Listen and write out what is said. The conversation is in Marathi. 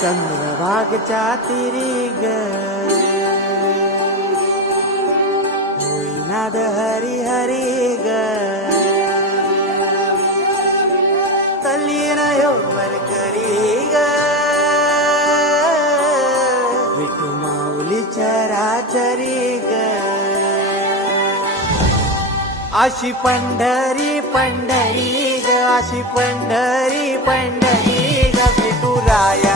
चंद्रभागच्या तिरी ग होईनाद हरी हरी ग तल्लीन यो मरकरी ग विठू माऊली चराचरी ग अशी पंढरी पंढरी ग अशी पंढरी पंढरी ग विठुराया